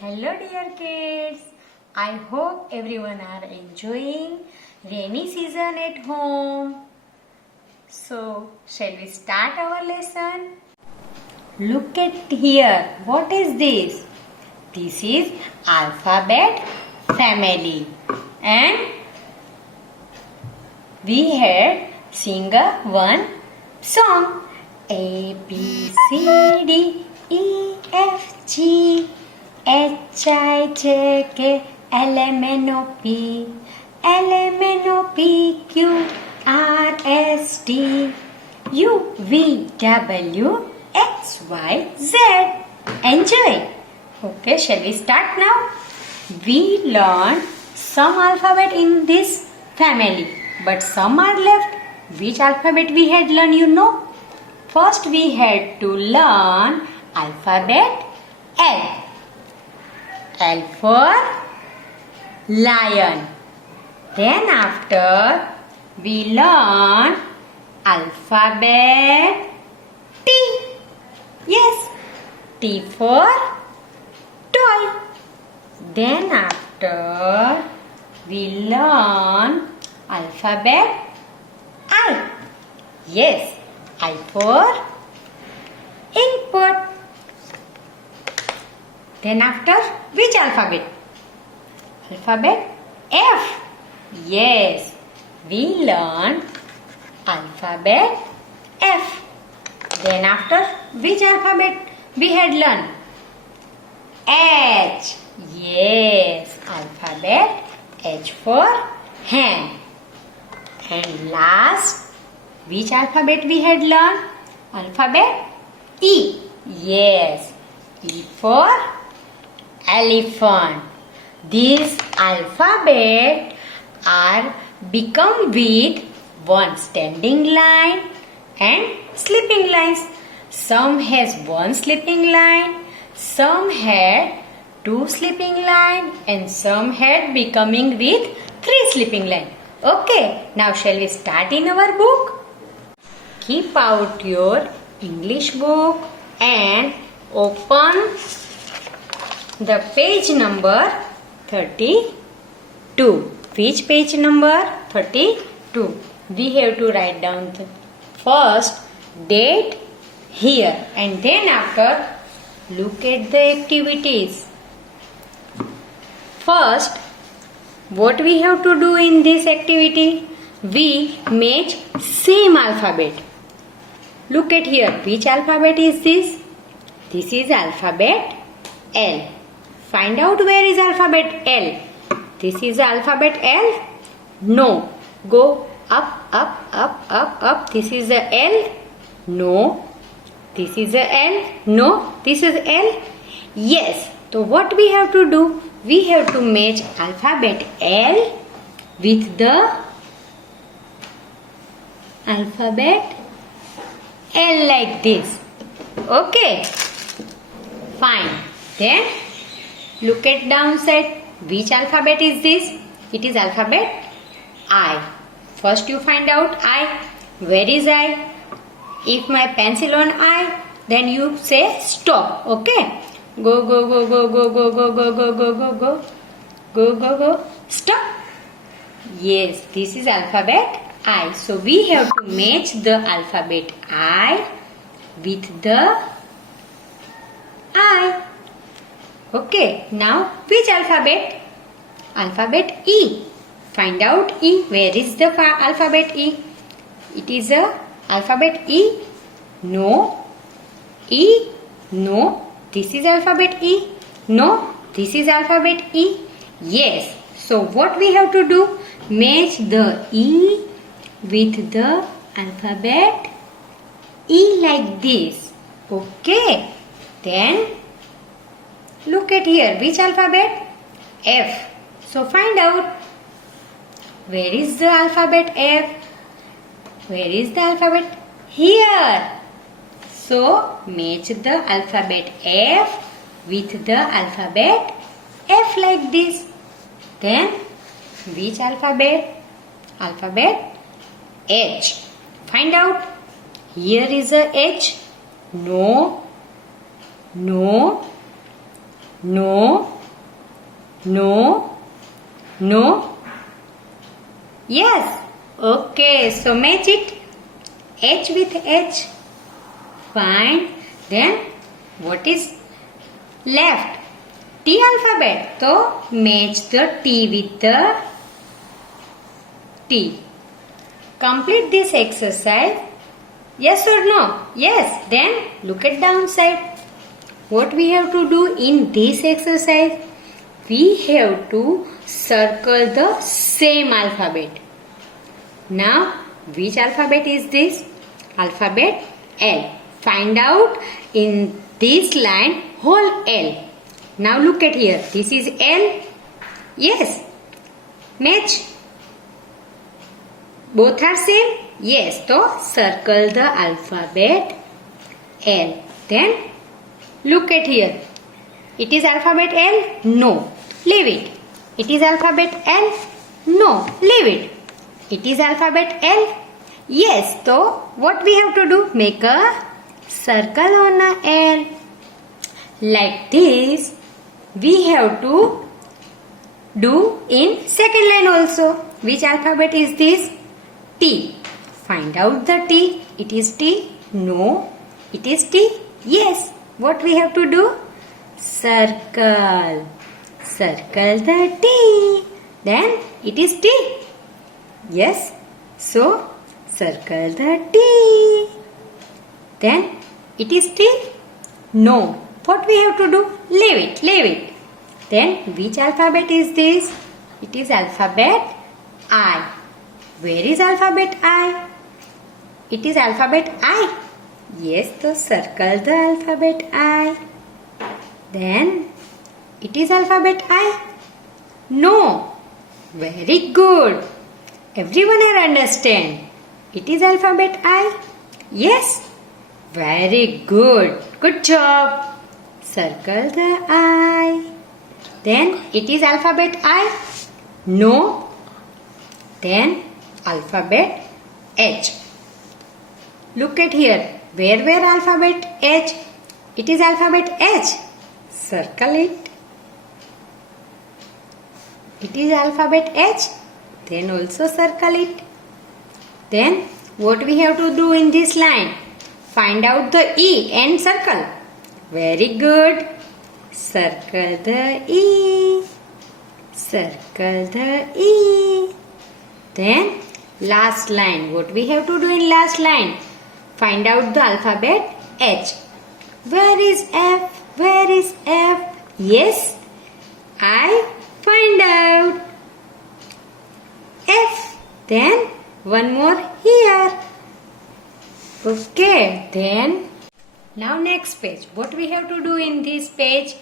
Hello dear kids, I hope everyone are enjoying rainy season at home. So, shall we start our lesson? Look at here, what is this? This is alphabet family and we had sing one song A B C D E F G H I J K L M N O P Q R S T U V W X Y Z. Enjoy. Okay, shall we start now? We learned some alphabet in this family, but some are left. Which alphabet we had learned, you know? First we had to learn alphabet L. L for lion. Then after we learn alphabet T. Yes, T for toy. Then after we learn alphabet I. Yes, I for ink pot. Then after which alphabet? Alphabet F. Yes, we learn alphabet F. Then after which alphabet we had learned? H. Yes, alphabet H for hand. And last, which alphabet we had learned? Alphabet E. Yes, E for elephant. These alphabet are become with one standing line and sleeping lines. Some has one sleeping line, some had two sleeping line, and some had becoming with three sleeping line. Okay, now shall we start in our book? Keep out your English book and open the page number 32. Which page number? 32. We have to write down the first date here and then after look at the activities. First, what we have to do in this activity? We match same alphabet. Look at here. Which alphabet is this? This is alphabet L. Find out where is alphabet L. This is alphabet L? No. Go up, up, up, up, up. This is a L? No. This is a L? No. This is L? Yes. So what we have to do? We have to match alphabet L with the alphabet L like this. Okay. Fine. Then look at downside. Which alphabet is this? It is alphabet I. First you find out I. Where is I? If my pencil on I, then you say stop. Okay. Go, go, go, go, go, go, go, go, go, go, go, go. Go, go, go. Stop. Yes, this is alphabet I. So we have to match the alphabet I with the I. Okay, now which alphabet? Alphabet E. Find out E. Where is the alphabet E? It is a alphabet E. No. E. No. This is alphabet E. No. This is alphabet E. Yes. So what we have to do? Match the E with the alphabet E like this. Okay. Then look at here. Which alphabet? F. So find out where is the alphabet F? Where is the alphabet? Here. So match the alphabet F with the alphabet F like this. Then which alphabet? Alphabet H. Find out. Here is a H. No. No. No. No. No. Yes. Okay. So match it. H with H. Fine. Then what is left? T alphabet. So match the T with the T. Complete this exercise. Yes or no? Yes. Then look at downside. What we have to do in this exercise? We have to circle the same alphabet. Now, which alphabet is this? Alphabet L. Find out in this line whole L. Now look at here. This is L. Yes. Match. Both are same? Yes. So circle the alphabet L. Then look at here. It is alphabet L? No. Leave it. It is alphabet L? No. Leave it. It is alphabet L? Yes. So what we have to do? Make a circle on a L. Like this. We have to do in second line also. Which alphabet is this? T. Find out the T. It is T? No. It is T? Yes. What we have to do? Circle. Circle the T. Then it is T. Yes. So circle the T. Then it is T? No. What we have to do? Leave it. Leave it. Then which alphabet is this? It is alphabet I. Where is alphabet I? It is alphabet I. Yes, so circle the alphabet I. Then it is alphabet I. No. Very good. Everyone here understand. It is alphabet I. Yes. Very good. Good job. Circle the I. Then it is alphabet I. No. Then alphabet H. Look at here. Where alphabet H? It is alphabet H. Circle it. It is alphabet H. Then also circle it. Then what we have to do in this line? Find out the E and circle. Very good. Circle the E. Circle the E. Then last line. What we have to do in last line? Find out the alphabet H. Where is F? Where is F? Yes, I find out F. Then one more here. Okay, then now next page. What we have to do in this page?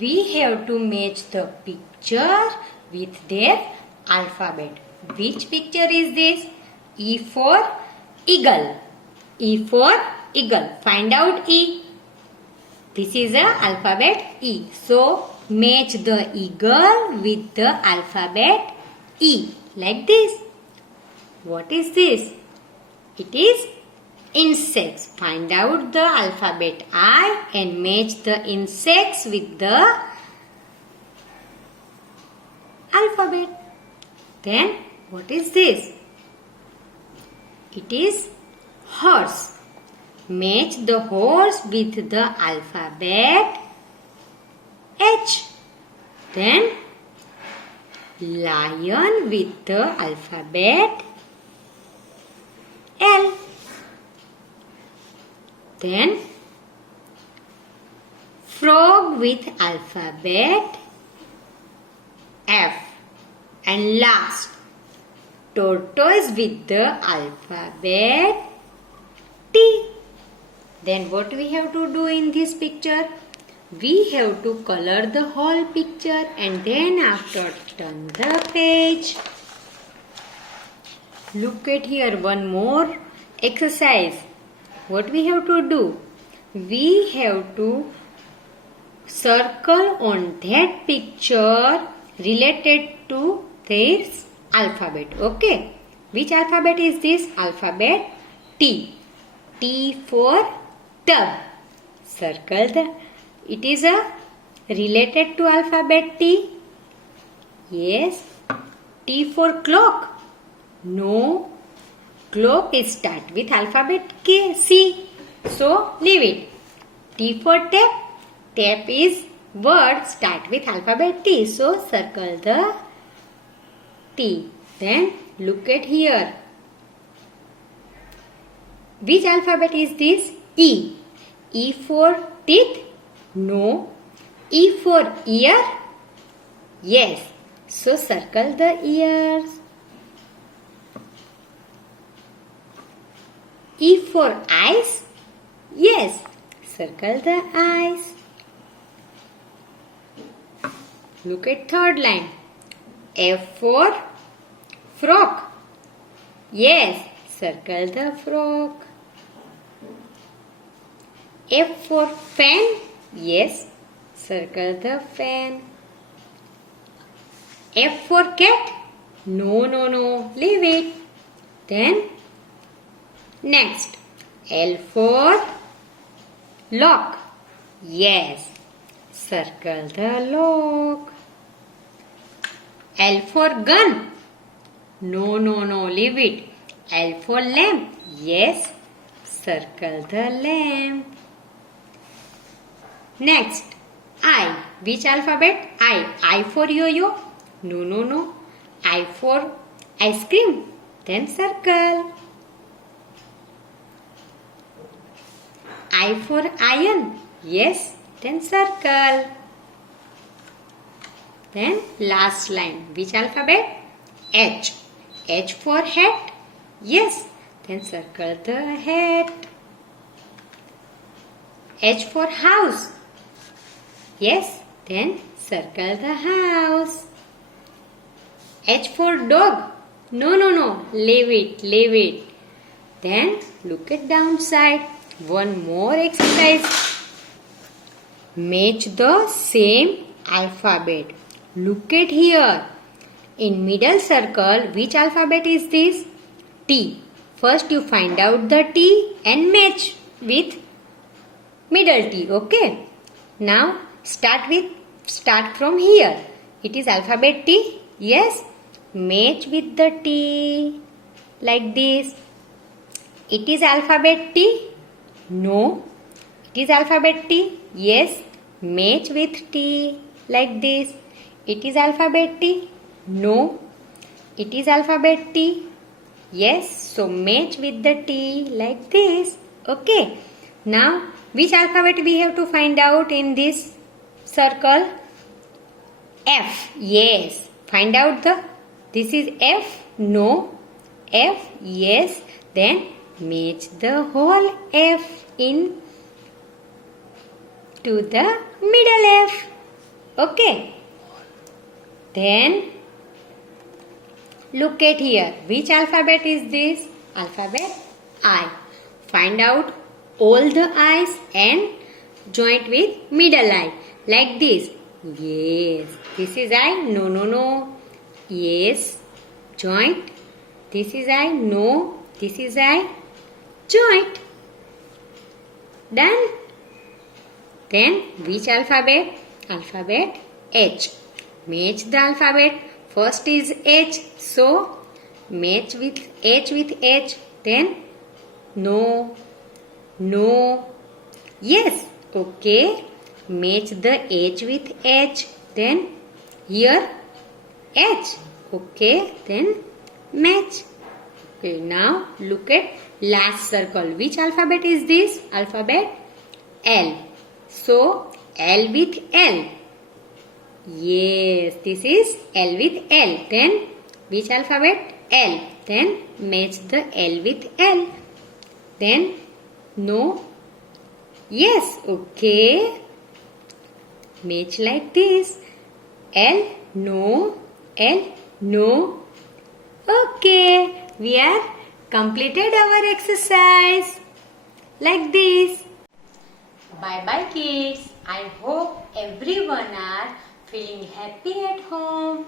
We have to match the picture with their alphabet. Which picture is this? E for eagle. E for eagle. Find out E. This is a alphabet E. So match the eagle with the alphabet E. Like this. What is this? It is insects. Find out the alphabet I and match the insects with the alphabet. Then what is this? It is horse. Match the horse with the alphabet H. Then lion with the alphabet L. Then frog with alphabet F. And last, tortoise with the alphabet T. Then what we have to do in this picture? We have to color the whole picture and then after turn the page. Look at here, one more exercise. What we have to do? We have to circle on that picture related to this alphabet. Okay. Which alphabet is this? Alphabet T. T for tub. Circle the. It is a related to alphabet T? Yes. T for clock. No. Clock is start with alphabet K, C. So leave it. T for tap. Tap is word start with alphabet T. So circle the T. Then look at here. Which alphabet is this? E. E for teeth? No. E for ear? Yes. So circle the ears. E for eyes? Yes. Circle the eyes. Look at third line. F for frock. Yes. Circle the frock. F for fan? Yes. Circle the fan. F for cat? No. Leave it. Then next. L for lock. Yes. Circle the lock. L for gun? No. Leave it. L for lamp? Yes. Circle the lamp. Next. I. Which alphabet? I. I for yo-yo? No. I for ice cream? Then circle. I for iron? Yes. Then circle. Then last line. Which alphabet? H. H for hat? Yes. Then circle the hat. H for house? Yes. Then circle the house. H for dog? No. Leave it. Then look at downside. One more exercise. Match the same alphabet. Look at here. In middle circle, which alphabet is this? T. First you find out the T and match with middle T. Okay. Now start from here. It is alphabet T. Yes. Match with the T like this. It is alphabet T. No. It is alphabet T. Yes. Match with T like this. It is alphabet T. No. It is alphabet T. Yes. So match with the T like this. Okay. Now which alphabet we have to find out in this circle? F. Yes. Find out this is F. No. F. Yes. Then match the whole F in to the middle F. Okay. Then look at here. Which alphabet is this? Alphabet I. Find out all the I's and joint with middle I. Like this. Yes. This is I. No. Yes. Joint. This is I. No. This is I. Joint. Done. Then which alphabet? Alphabet H. Match the alphabet. First is H. So match with H. Then no. Yes. Okay. Match the H with H. Then here H. Okay. Then match. Okay. Now look at last circle. Which alphabet is this? Alphabet L. So L with L. Yes. This is L with L. Then which alphabet? L. Then match the L with L. Then no. Yes. Okay. Match like this. L. No. L. No. Okay. We are completed our exercise. Like this. Bye kids. I hope everyone are feeling happy at home.